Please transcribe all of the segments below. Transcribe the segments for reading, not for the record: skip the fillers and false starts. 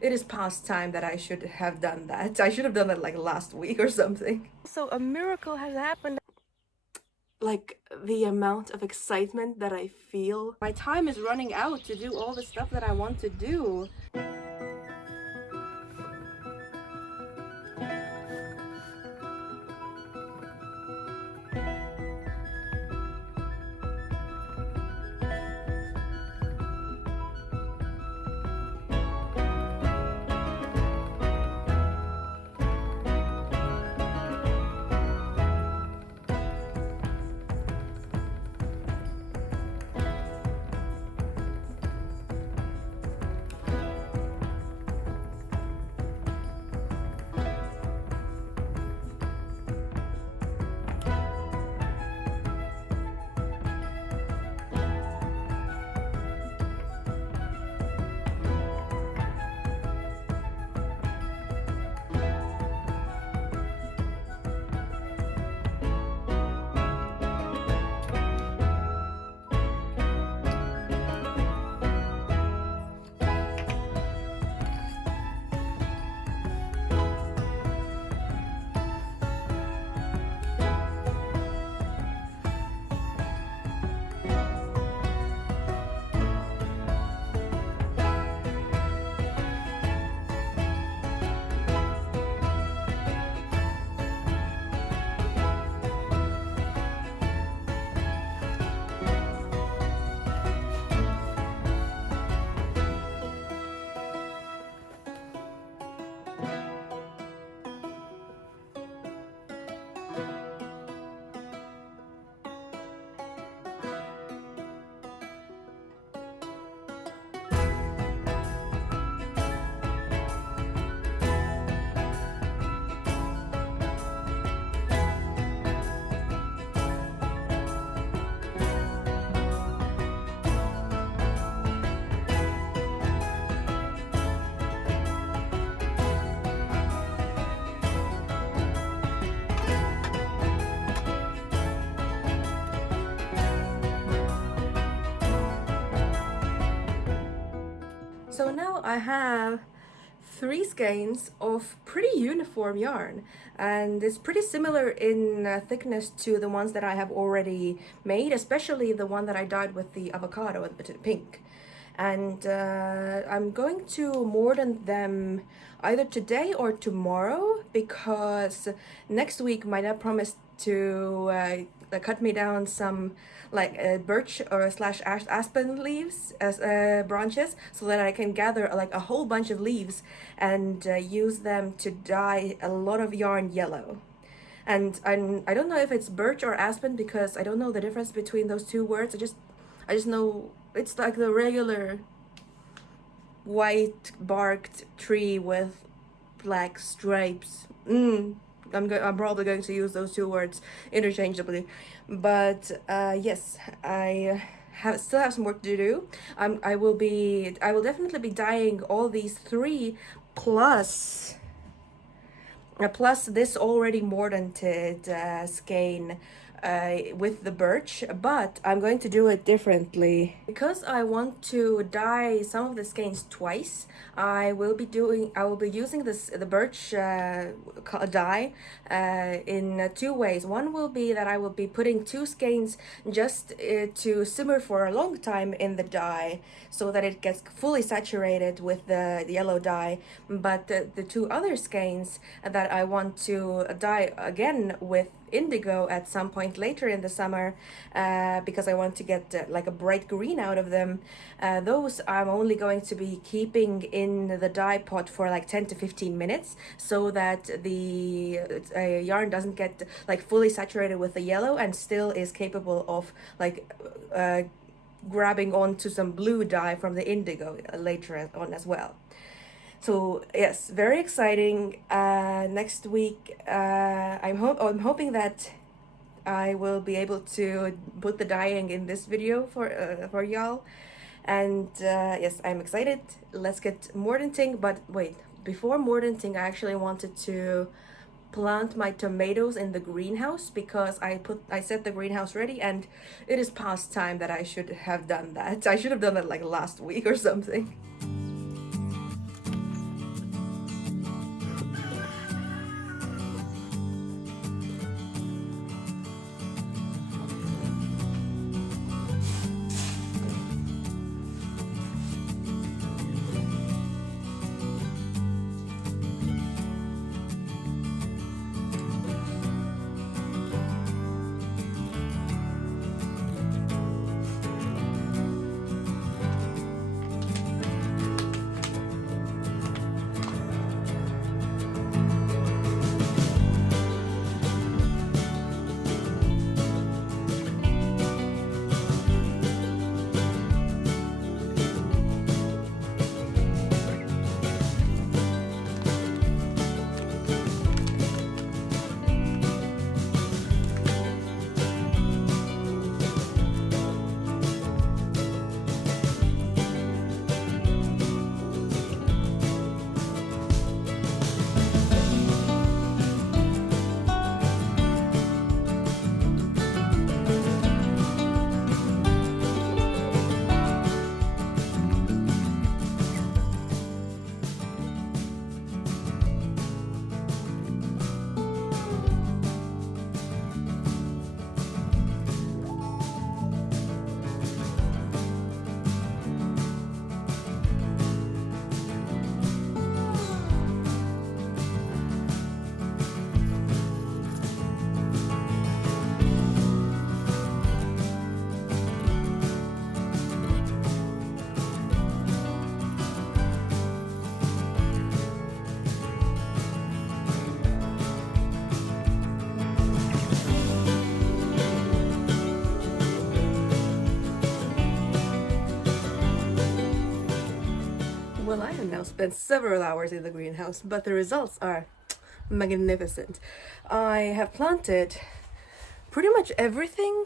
it is past time that I should have done that. I should have done that like last week or something. So a miracle has happened. Like the amount of excitement that I feel. My time is running out to do all the stuff that I want to do. So now I have three skeins of pretty uniform yarn, and it's pretty similar in thickness to the ones that I have already made, especially the one that I dyed with the avocado and the pink. And I'm going to mordant them either today or tomorrow, because next week my dad promised to cut me down some like birch or slash aspen leaves as branches, so that I can gather like a whole bunch of leaves and use them to dye a lot of yarn yellow. And I don't know if it's birch or aspen, because I don't know the difference between those two words. I just know it's like the regular white barked tree with black stripes. I'm probably going to use those two words interchangeably, but yes, I still have some work to do. I will definitely be dyeing all these three, plus this already mordanted skein with the birch, but I'm going to do it differently. Because I want to dye some of the skeins twice, I will be using the birch dye in two ways. One will be that I will be putting two skeins just to simmer for a long time in the dye, so that it gets fully saturated with the yellow dye. But the two other skeins that I want to dye again with indigo at some point later in the summer, because I want to get like a bright green out of them. Those I'm only going to be keeping in the dye pot for like 10 to 15 minutes, so that the yarn doesn't get like fully saturated with the yellow and still is capable of like grabbing onto some blue dye from the indigo later on as well. So yes, very exciting. Next week, I'm hoping that I will be able to put the dyeing in this video for y'all. And yes, I'm excited. Let's get mordanting. But wait, before mordanting, I actually wanted to plant my tomatoes in the greenhouse, because I set the greenhouse ready, and it is past time that I should have done that. I should have done that like last week or something. greenhouse, spent several hours in the greenhouse, but the results are magnificent. I have planted pretty much everything,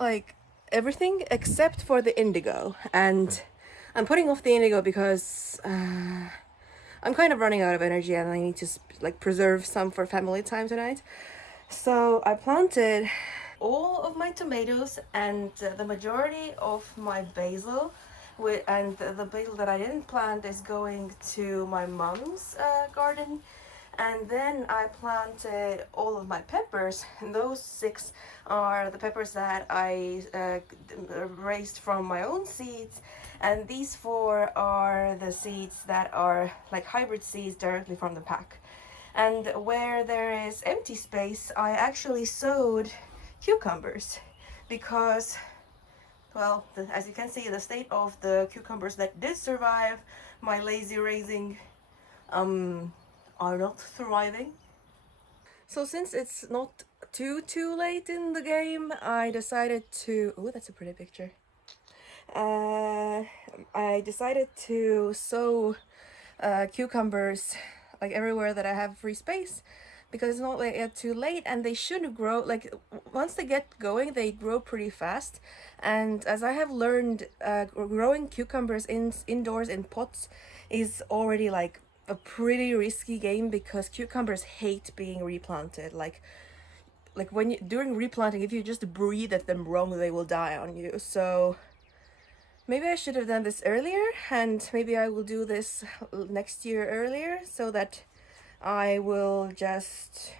like everything except for the indigo, and I'm putting off the indigo because I'm kind of running out of energy and I need to like preserve some for family time tonight. So I planted all of my tomatoes and the majority of my basil. And the basil that I didn't plant is going to my mom's garden. And then I planted all of my peppers. And those 6 are the peppers that I raised from my own seeds. And these 4 are the seeds that are like hybrid seeds directly from the pack. And where there is empty space, I actually sowed cucumbers because, well, as you can see, the state of the cucumbers that did survive my lazy raising are not thriving. So since it's not too late in the game, I decided to... Oh, that's a pretty picture. I decided to sow cucumbers like everywhere that I have free space, because it's not like yet too late, and they should grow. Like once they get going, they grow pretty fast. And as I have learned, growing cucumbers indoors in pots is already like a pretty risky game, because cucumbers hate being replanted. Like when you during replanting, if you just breathe at them wrong, they will die on you. So maybe I should have done this earlier, and maybe I will do this next year earlier, so that I will just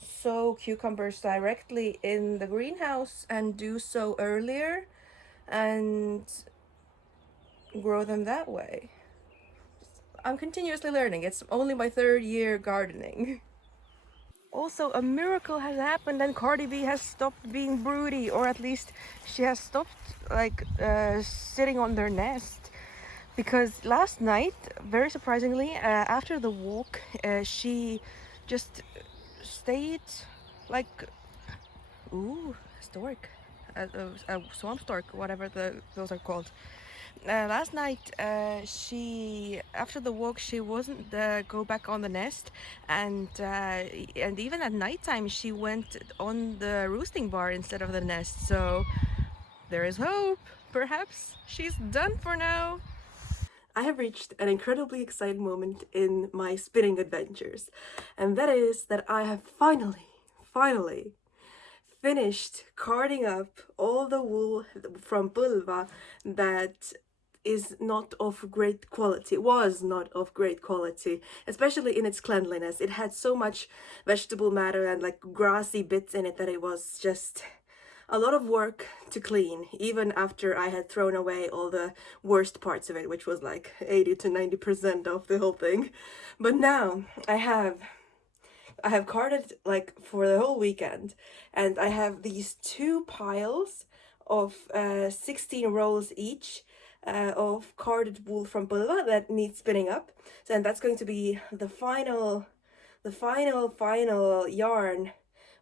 sow cucumbers directly in the greenhouse and do so earlier and grow them that way. I'm continuously learning. It's only my 3rd year gardening. Also, a miracle has happened and Cardi B has stopped being broody, or at least she has stopped like sitting on their nest. Because last night, very surprisingly, after the walk, she just stayed like, ooh, stork, swamp stork, whatever those are called. Last night, she after the walk, she wasn't go back on the nest, and even at nighttime she went on the roosting bar instead of the nest. So there is hope. Perhaps she's done for now. I have reached an incredibly exciting moment in my spinning adventures, and that is that I have finally finished carding up all the wool from Pulva that is not of great quality, was not of great quality, especially in its cleanliness. It had so much vegetable matter and like grassy bits in it that it was just a lot of work to clean, even after I had thrown away all the worst parts of it, which was like 80 to 90% of the whole thing. But now I have carded like for the whole weekend, and I have these 2 piles of 16 rolls each of carded wool from Pulva that needs spinning up. So, and that's going to be the final yarn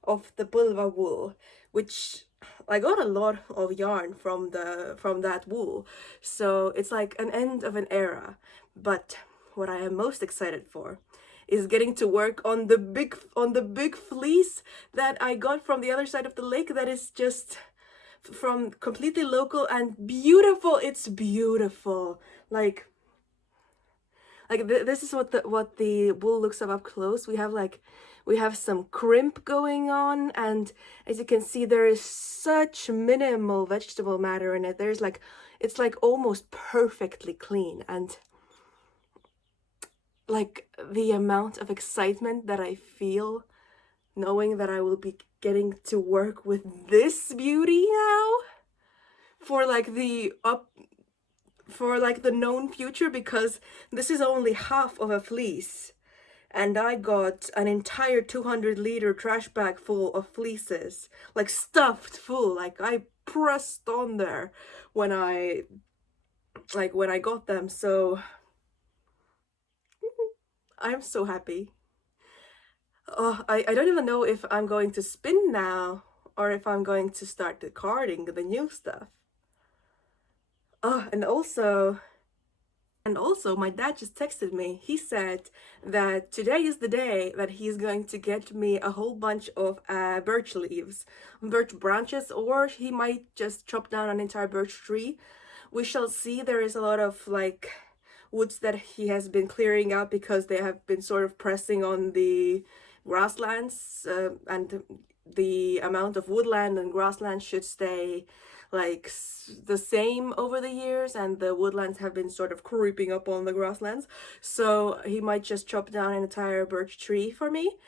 of the Pulva wool, which I got a lot of yarn from that wool. So it's like an end of an era. But what I am most excited for is getting to work on the big fleece that I got from the other side of the lake, that is just from completely local and beautiful. It's beautiful. Like this is what the wool looks like up close. We have some crimp going on, and as you can see, there is such minimal vegetable matter in it. There's like, it's like almost perfectly clean, and like the amount of excitement that I feel knowing that I will be getting to work with this beauty now for like the known future, because this is only half of a fleece, and I got an entire 200-liter trash bag full of fleeces, like stuffed full. Like I pressed on there when I got them. So I'm so happy. Oh, I don't even know if I'm going to spin now or if I'm going to start the carding the new stuff. Oh, and And also, my dad just texted me. He said that today is the day that he's going to get me a whole bunch of birch leaves, birch branches, or he might just chop down an entire birch tree. We shall see. There is a lot of like woods that he has been clearing out because they have been sort of pressing on the grasslands, and the amount of woodland and grassland should stay like the same over the years, and the woodlands have been sort of creeping up on the grasslands, so he might just chop down an entire birch tree for me.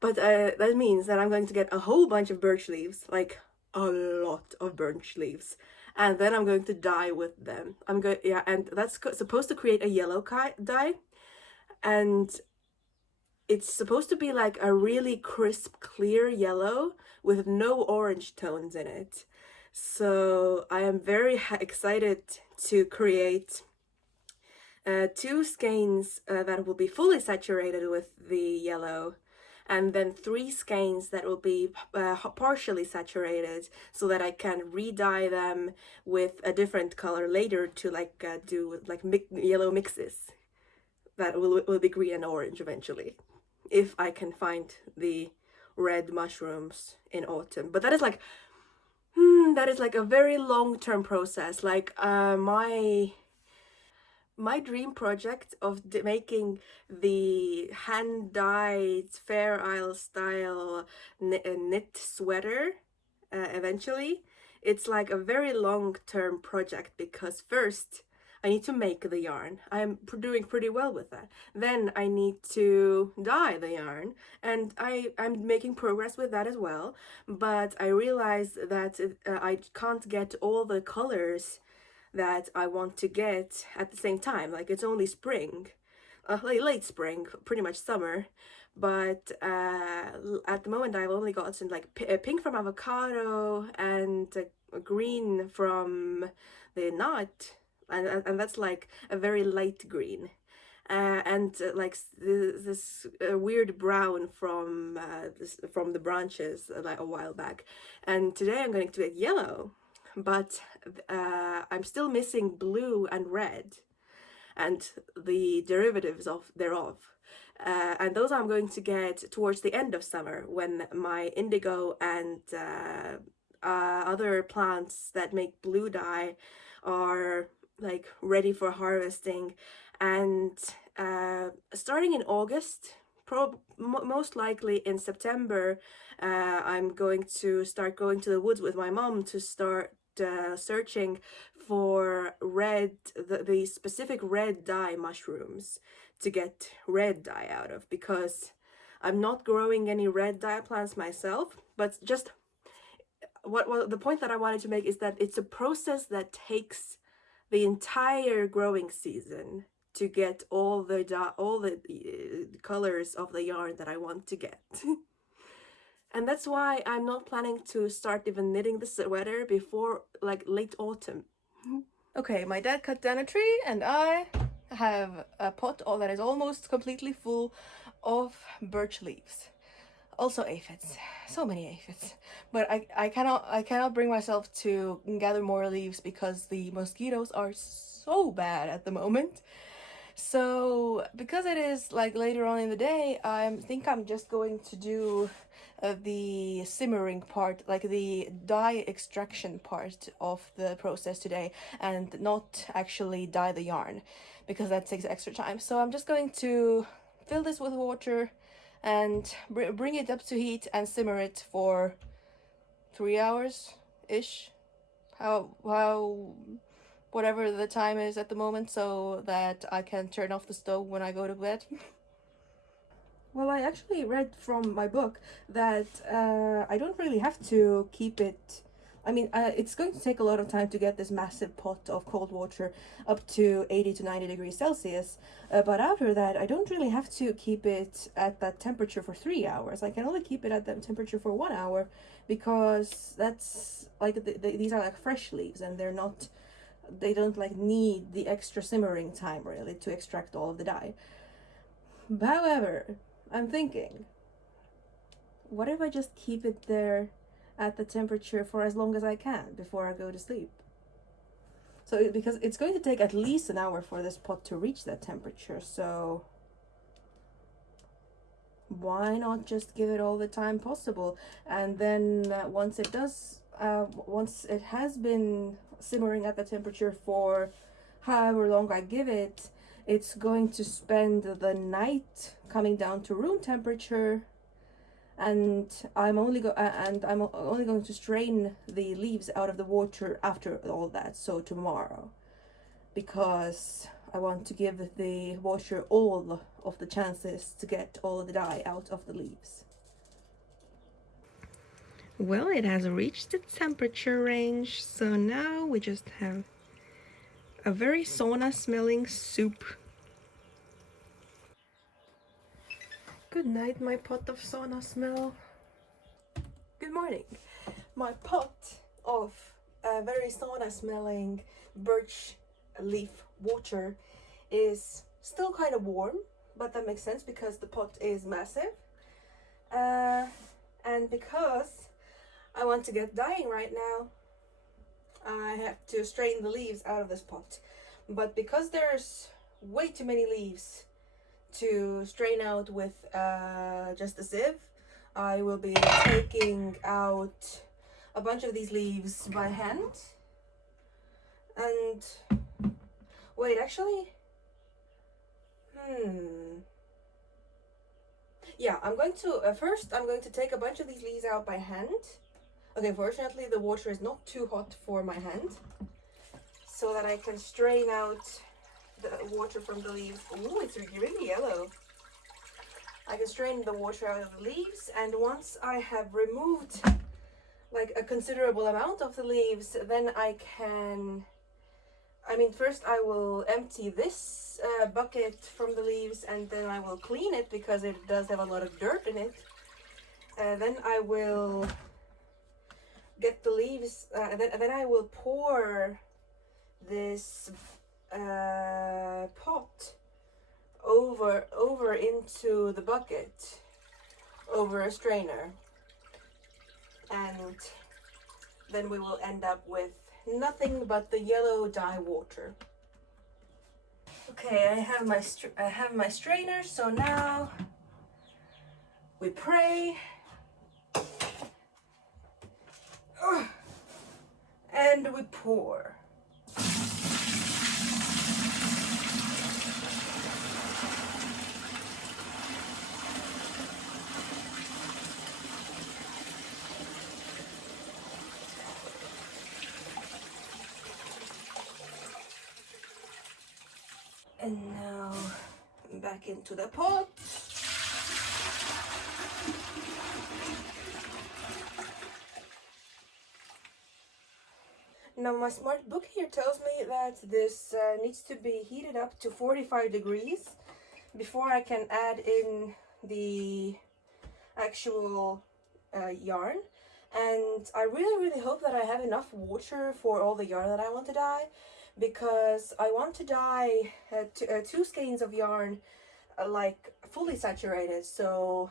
But that means that I'm going to get a whole bunch of birch leaves, like a lot of birch leaves, and then I'm going to dye with them. I'm going, yeah, and that's supposed to create a yellow dye, and it's supposed to be like a really crisp, clear yellow with no orange tones in it. So I am very excited to create two skeins that will be fully saturated with the yellow, and then three skeins that will be partially saturated, so that I can re-dye them with a different color later to like do like yellow mixes that will be green and orange eventually, if I can find the red mushrooms in autumn. But that is like a very long-term process. Like my dream project of making the hand-dyed Fair Isle style knit sweater eventually, it's like a very long-term project, because first I need to make the yarn. I'm doing pretty well with that. Then I need to dye the yarn, and I'm making progress with that as well. But I realize that I can't get all the colors that I want to get at the same time. Like, it's only spring, late spring, pretty much summer. But at the moment, I've only gotten like pink from avocado and green from the nut, and that's like a very light green. And like this weird brown from from the branches like a while back. And today I'm going to get yellow, but I'm still missing blue and red, and the derivatives of thereof. And those I'm going to get towards the end of summer, when my indigo and other plants that make blue dye are like ready for harvesting. And starting in August, most likely in September, I'm going to start going to the woods with my mom to start searching for the specific red dye mushrooms to get red dye out of, because I'm not growing any red dye plants myself. But just what the point that I wanted to make is that it's a process that takes the entire growing season to get all the colors of the yarn that I want to get. And that's why I'm not planning to start even knitting the sweater before like late autumn. Okay, my dad cut down a tree, and I have a pot that is almost completely full of birch leaves. Also aphids, so many aphids. But I cannot bring myself to gather more leaves because the mosquitoes are so bad at the moment. So because it is like later on in the day, I think I'm just going to do the simmering part, like the dye extraction part of the process today, and not actually dye the yarn, because that takes extra time. So I'm just going to fill this with water and bring it up to heat and simmer it for 3 hours ish. How whatever the time is at the moment, so that I can turn off the stove when I go to bed. Well, I actually read from my book that I don't really have to keep it. I mean, it's going to take a lot of time to get this massive pot of cold water up to 80 to 90 degrees Celsius. But after that, I don't really have to keep it at that temperature for 3 hours. I can only keep it at that temperature for 1 hour, because that's like these are like fresh leaves, and they don't like need the extra simmering time really to extract all of the dye. However, I'm thinking, what if I just keep it there at the temperature for as long as I can before I go to sleep? So because it's going to take at least an hour for this pot to reach that temperature, so why not just give it all the time possible? And then once it has been simmering at the temperature for however long I give it, it's going to spend the night coming down to room temperature, and I'm only going to strain the leaves out of the water after all that, so tomorrow, because I want to give the water all of the chances to get all the dye out of the leaves. Well, it has reached its temperature range, so now we just have a very sauna smelling soup. Good night, my pot of sauna smell. Good morning. My pot of very sauna smelling birch leaf water is still kind of warm, but that makes sense because the pot is massive. And because I want to get dyeing right now, I have to strain the leaves out of this pot. But because there's way too many leaves to strain out with just a sieve, I will be taking out a bunch of these leaves by hand. And wait, actually, yeah, I'm going to first I'm going to take a bunch of these leaves out by hand. Okay, fortunately the water is not too hot for my hand, so that I can strain out the water from the leaves. Ooh, it's really yellow. I can strain the water out of the leaves, and once I have removed like a considerable amount of the leaves, then first I will empty this bucket from the leaves, and then I will clean it because it does have a lot of dirt in it. Then I will get the leaves, then I will pour this pot over into the bucket over a strainer, and then we will end up with nothing but the yellow dye water. Okay, I have my strainer, so now we pray and we pour. And now back into the pot. Now my smart book here tells me that this needs to be heated up to 45 degrees before I can add in the actual yarn. And I really hope that I have enough water for all the yarn that I want to dye, because I want to dye two skeins of yarn like fully saturated, so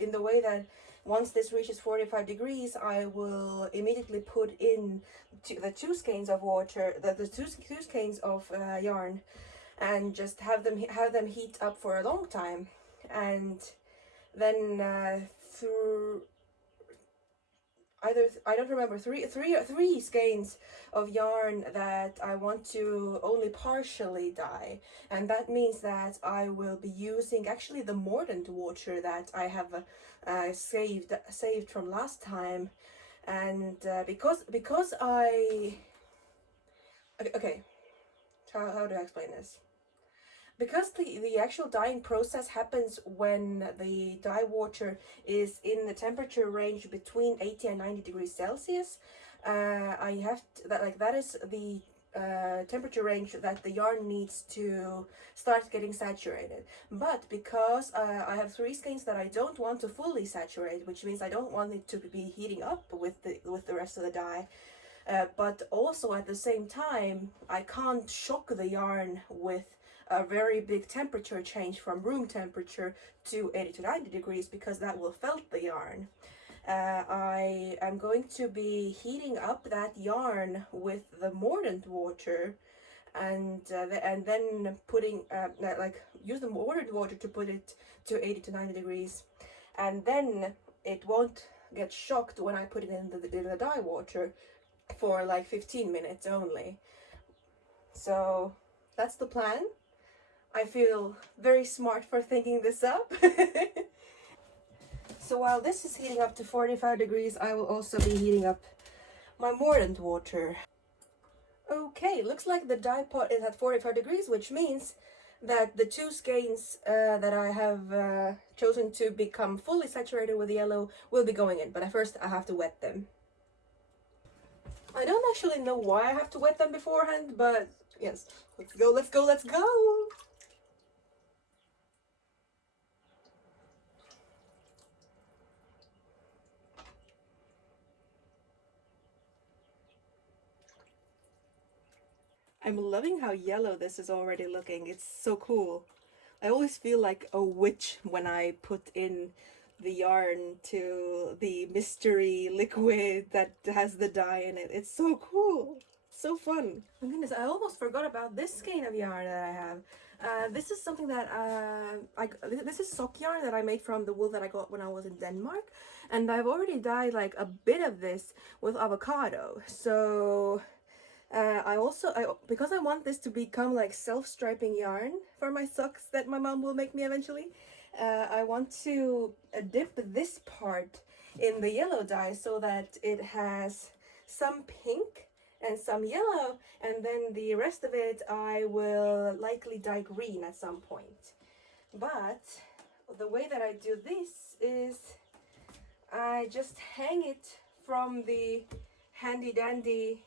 in the way that once this reaches 45 degrees, I will immediately put in the two skeins of water, the two skeins of yarn, and just have them heat up for a long time. And then through either I don't remember, three skeins of yarn that I want to only partially dye, and that means that I will be using actually the mordant water that I have saved from last time. And because I okay, how do I explain this? Because the actual dyeing process happens when the dye water is in the temperature range between 80 and 90 degrees Celsius, I have that is the temperature range that the yarn needs to start getting saturated. But because I have three skeins that I don't want to fully saturate, which means I don't want it to be heating up with the rest of the dye, but also at the same time I can't shock the yarn with a very big temperature change from room temperature to 80 to 90 degrees, because that will felt the yarn. I am going to be heating up that yarn with the mordant water, and then putting like use the mordant water to put it to 80 to 90 degrees, and then it won't get shocked when I put it in the dye water for like 15 minutes only. So that's the plan. I feel very smart for thinking this up. So while this is heating up to 45 degrees, I will also be heating up my mordant water. Okay, looks like the dye pot is at 45 degrees, which means that the two skeins that I have chosen to become fully saturated with yellow will be going in, but at first I have to wet them. I don't actually know why I have to wet them beforehand, but yes, let's go, let's go, let's go! I'm loving how yellow this is already looking. It's so cool. I always feel like a witch when I put in the yarn to the mystery liquid that has the dye in it. It's so cool. So fun. Oh goodness, I almost forgot about this skein of yarn that I have. This is something that this is sock yarn that I made from the wool that I got when I was in Denmark, and I've already dyed like a bit of this with avocado. So because I want this to become like self-striping yarn for my socks that my mom will make me eventually, I want to dip this part in the yellow dye so that it has some pink and some yellow, and then the rest of it I will likely dye green at some point. But the way that I do this is I just hang it from the handy dandy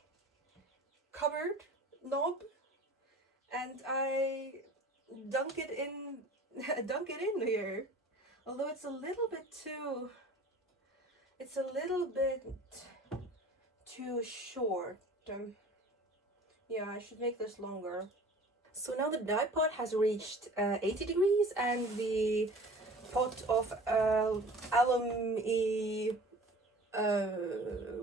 cupboard knob, and I dunk it in here. Although it's a little bit too short. Yeah, I should make this longer. So now the dye pot has reached 80 degrees, and the pot of alum-y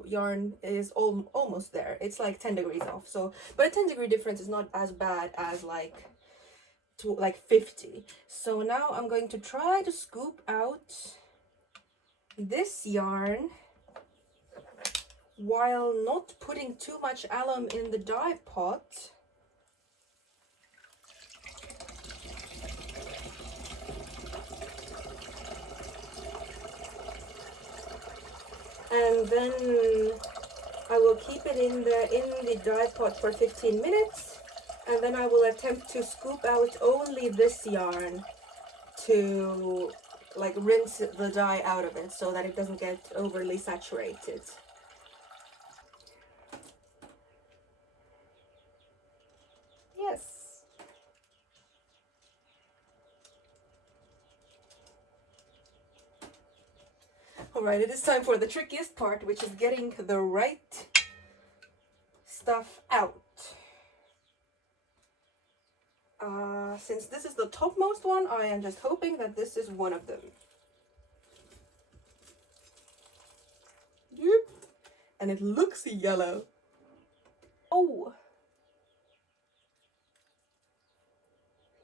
yarn is almost there. It's like 10 degrees off, so but a 10-degree difference is not as bad as like 50. So now I'm going to try to scoop out this yarn while not putting too much alum in the dye pot. And then I will keep it in the dye pot for 15 minutes, and then I will attempt to scoop out only this yarn to like rinse the dye out of it so that it doesn't get overly saturated. Yes. Alright, it is time for the trickiest part, which is getting the right stuff out. Since this is the topmost one, I am just hoping that this is one of them. Yep. And it looks yellow. Oh!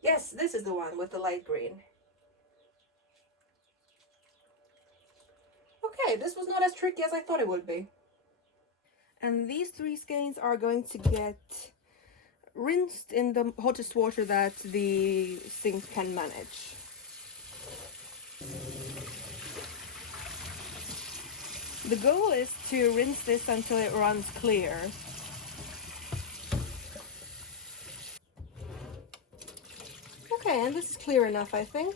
Yes, this is the one with the light green. Okay, this was not as tricky as I thought it would be. And these 3 skeins are going to get rinsed in the hottest water that the sink can manage. The goal is to rinse this until it runs clear. Okay, and this is clear enough, I think.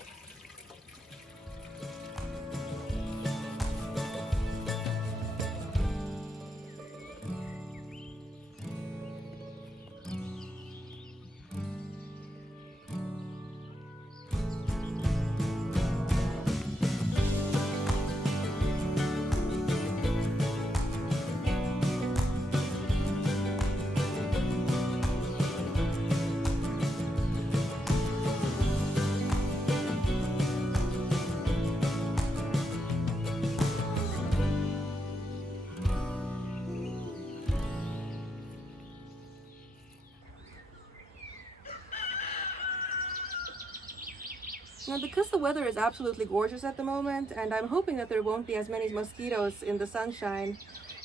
Now, because the weather is absolutely gorgeous at the moment, and I'm hoping that there won't be as many mosquitoes in the sunshine,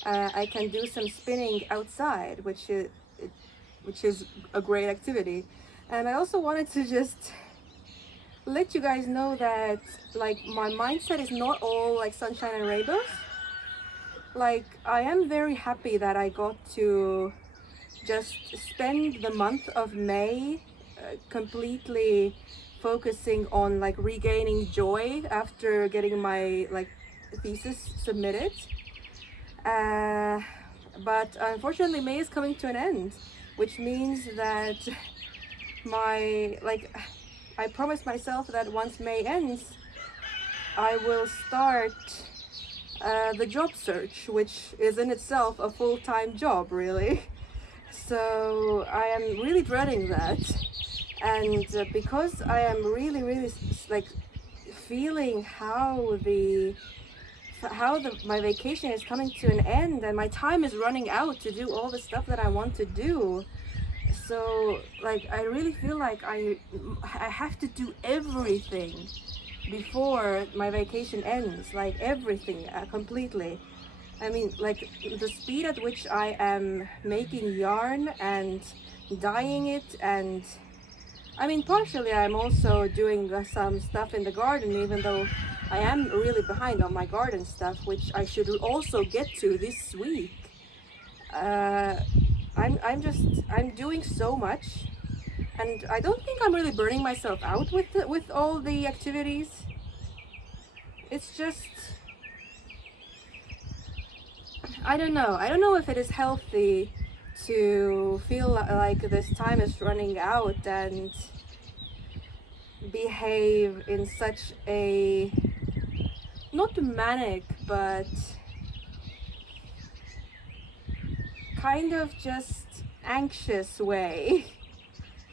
I can do some spinning outside, which is a great activity. And I also wanted to just let you guys know that like my mindset is not all like sunshine and rainbows. Like I am very happy that I got to just spend the month of May completely focusing on like regaining joy after getting my like thesis submitted. Uh, but unfortunately, May is coming to an end, which means that my like I promised myself that once May ends, I will start the job search, which is in itself a full-time job, really. So I am really dreading that, and because I am really like feeling how my vacation is coming to an end and my time is running out to do all the stuff that I want to do. So like I really feel like I have to do everything before my vacation ends, like everything completely. I mean, like the speed at which I am making yarn and dyeing it, and I mean, partially I'm also doing some stuff in the garden, even though I am really behind on my garden stuff, which I should also get to this week. Uh, I'm doing so much, and I don't think I'm really burning myself out with all the activities. It's just I don't know. I don't know if it is healthy to feel like this time is running out and behave in such a not manic but kind of just anxious way.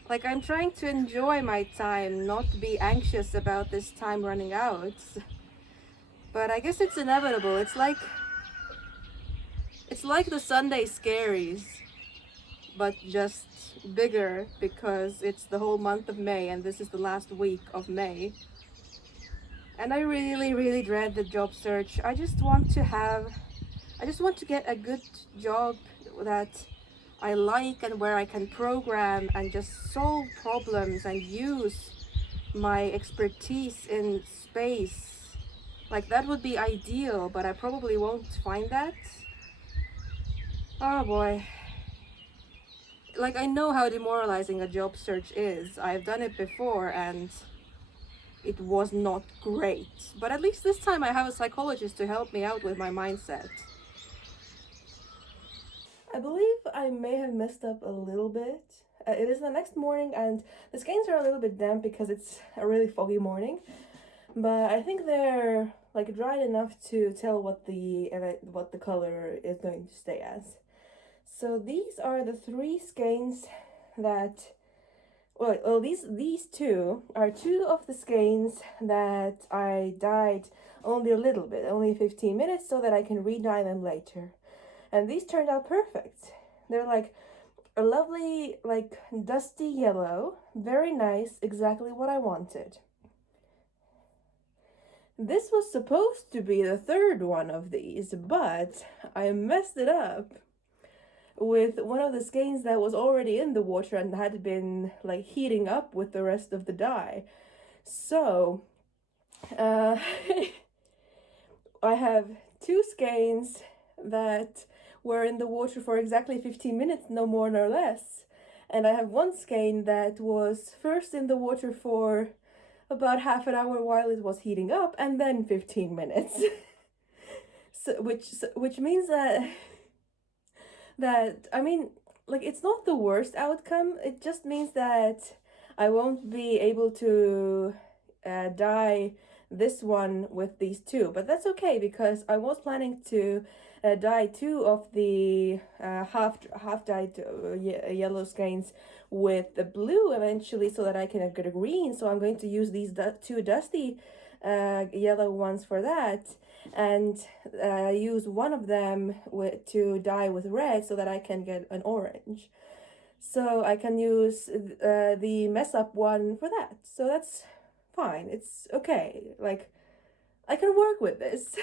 Like I'm trying to enjoy my time, not be anxious about this time running out. But I guess it's inevitable. It's like the Sunday scaries, but just bigger because it's the whole month of May and this is the last week of May. And I really dread the job search. I just want to get a good job that I like and where I can program and just solve problems and use my expertise in space. Like that would be ideal, but I probably won't find that. Oh boy. Like I know how demoralizing a job search is. I've done it before and it was not great. But at least this time I have a psychologist to help me out with my mindset. I believe I may have messed up a little bit. It is the next morning and the skeins are a little bit damp because it's a really foggy morning. But I think they're like dried enough to tell what the color is going to stay as. So these are the three skeins that these two are two of the skeins that I dyed only a little bit, only 15 minutes, so that I can re-dye them later. And these turned out perfect. They're like a lovely, like dusty yellow, very nice, exactly what I wanted. This was supposed to be the third one of these, but I messed it up with one of the skeins that was already in the water and had been like heating up with the rest of the dye. So I have two skeins that were in the water for exactly 15 minutes, no more nor less. And I have one skein that was first in the water for about half an hour while it was heating up, and then 15 minutes. Which means that I mean, like it's not the worst outcome. It just means that I won't be able to dye this one with these two, but that's okay because I was planning to dye two of the half dyed yellow skeins with the blue eventually, so that I can get a green. So I'm going to use these two dusty yellow ones for that, and use one of them to dye with red so that I can get an orange. So I can use the mess up one for that. So fine, it's okay. Like, I can work with this.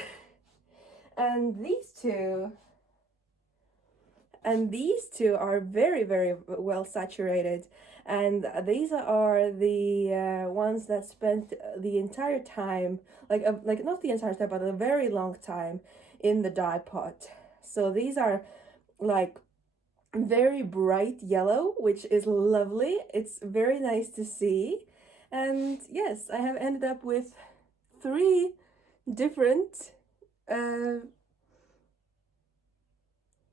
And these two are very, very well saturated, and these are the ones that spent the entire time, like not the entire time, but a very long time in the dye pot. So these are like very bright yellow, which is lovely. It's very nice to see. And yes, I have ended up with three different uh,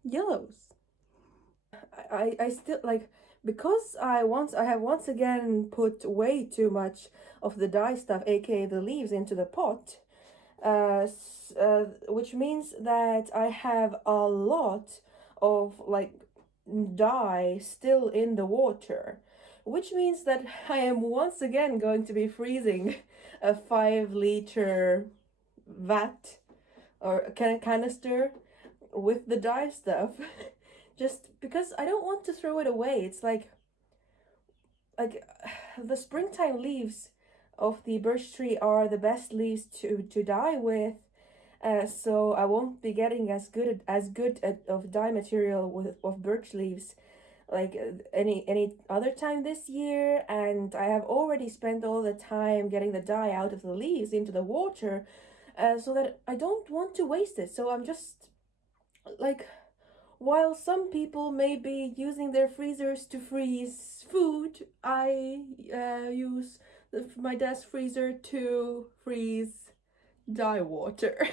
yellows. I still like, because I have once again put way too much of the dye stuff, aka the leaves, into the pot, which means that I have a lot of like dye still in the water, which means that I am once again going to be freezing a 5 liter vat or a canister with the dye stuff. Just because I don't want to throw it away. It's like the springtime leaves of the birch tree are the best leaves to dye with. So I won't be getting of dye material with of birch leaves like any other time this year, and I have already spent all the time getting the dye out of the leaves into the water, so that I don't want to waste it. So I'm just like, while some people may be using their freezers to freeze food, I use my desk freezer to freeze dye water.